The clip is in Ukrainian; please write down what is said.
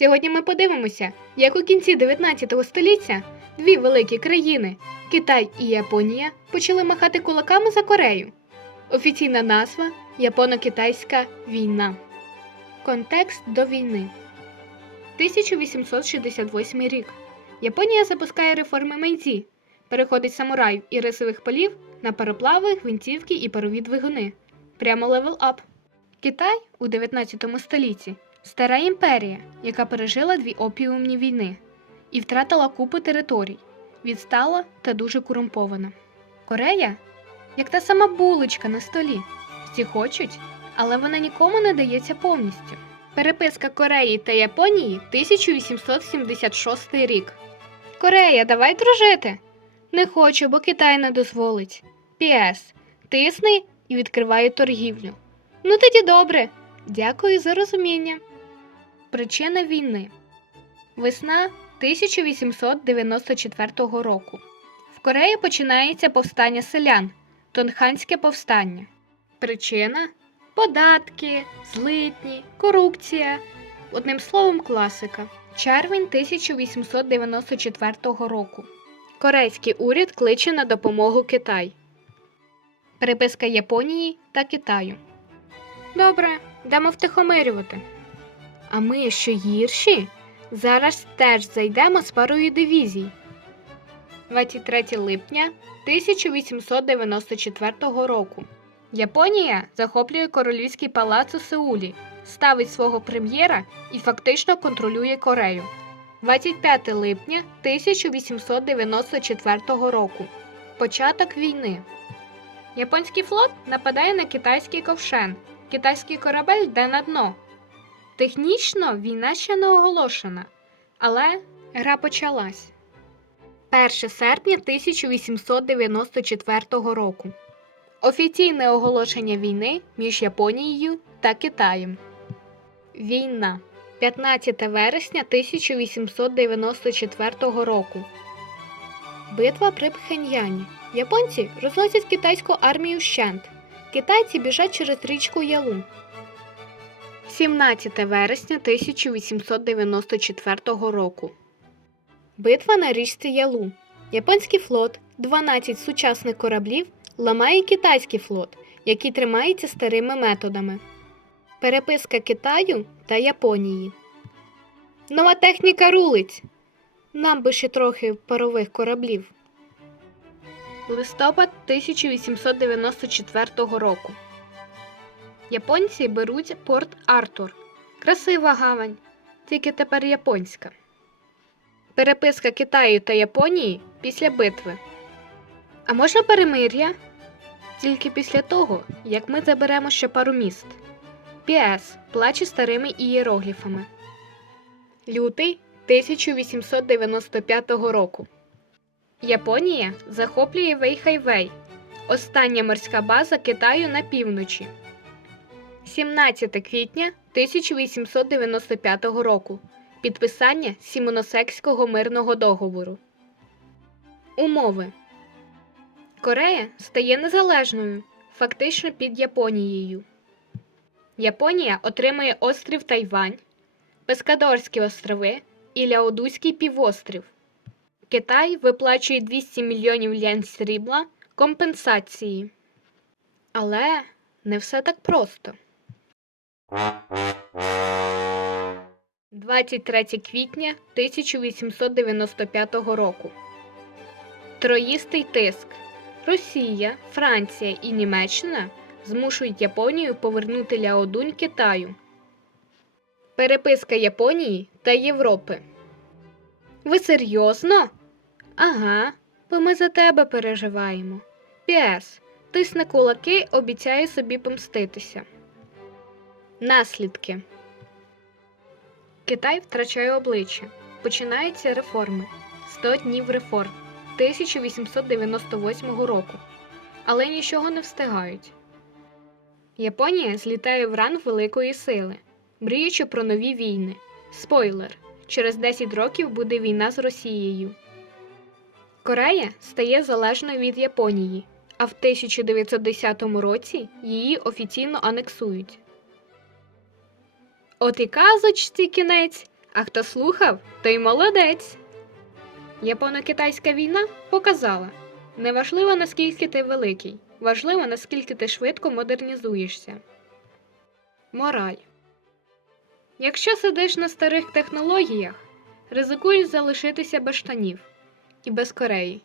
Сьогодні ми подивимося, як у кінці 19 століття дві великі країни Китай і Японія почали махати кулаками за Корею. Офіційна назва Японо-Китайська війна. Контекст до війни 1868 рік. Японія запускає реформи Мейдзі, переходить самураїв і рисових полів на пароплави, гвинтівки і парові двигуни. Прямо левел ап. Китай у 19 столітті стара імперія, яка пережила дві опіумні війни і втратила купу територій, відстала та дуже корумпована. Корея як та сама булочка на столі. Всі хочуть, але вона нікому не дається повністю. Переписка Кореї та Японії 1876 рік. Корея, давай дружити. Не хочу, бо Китай не дозволить. Піс. Тисни і відкриваю торгівлю. Ну тоді добре. Дякую за розуміння. Причина війни. Весна 1894 року. В Кореї починається повстання селян, Тонханське повстання. Причина податки, злитні, корупція. Одним словом, класика. Червень 1894 року. Корейський уряд кличе на допомогу Китай. Переписка Японії та Китаю. Добре, йдемо втихомирювати. А ми що гірші? Зараз теж зайдемо з парою дивізій. 23 липня 1894 року. Японія захоплює королівський палац у Сеулі, ставить свого прем'єра і фактично контролює Корею. 25 липня 1894 року. Початок війни. Японський флот нападає на китайський ковшен. Китайський корабель йде на дно. Технічно війна ще не оголошена, але гра почалась. 1 серпня 1894 року. Офіційне оголошення війни між Японією та Китаєм. Війна 15 вересня 1894 року. Битва при Пхеньяні. Японці розносять китайську армію вщент. Китайці біжать через річку Ялу. 17 вересня 1894 року. Битва на річці Ялу. Японський флот, 12 сучасних кораблів, ламає китайський флот, який тримається старими методами. Переписка Китаю та Японії. Нова техніка рулить. Нам би ще трохи парових кораблів. Листопад 1894 року. Японці беруть порт Артур. Красива гавань, тільки тепер японська. Переписка Китаю та Японії після битви. А можна перемир'я? Тільки після того, як ми заберемо ще пару міст. Піс плаче старими ієрогліфами. Лютий 1895 року. Японія захоплює Вейхайвей, остання морська база Китаю на півночі. 17 квітня 1895 року. Підписання Сімоносекського мирного договору. Умови Корея стає незалежною, фактично під Японією. Японія отримує острів Тайвань, Пескадорські острови і Ляодузький півострів. Китай виплачує 200 мільйонів лянь срібла компенсації. Але не все так просто. 23 квітня 1895 року. Троїстий тиск. Росія, Франція і Німеччина змушують Японію повернути Ляодунь Китаю. Переписка Японії та Європи. Ви серйозно? Ага, бо ми за тебе переживаємо. Піс. Тисне кулаки, обіцяє собі помститися. Наслідки Китай втрачає обличчя. Починаються реформи. 100 днів реформ 1898 року. Але нічого не встигають. Японія злітає в ранг великої сили, мріючи про нові війни. Спойлер: через 10 років буде війна з Росією. Корея стає залежною від Японії, а в 1910 році її офіційно анексують. От і казочці кінець, А хто слухав, той молодець. Японо-китайська війна показала неважливо, наскільки ти великий, важливо, наскільки ти швидко модернізуєшся. Мораль. Якщо сидиш на старих технологіях, ризикуєш залишитися без штанів і без кореї.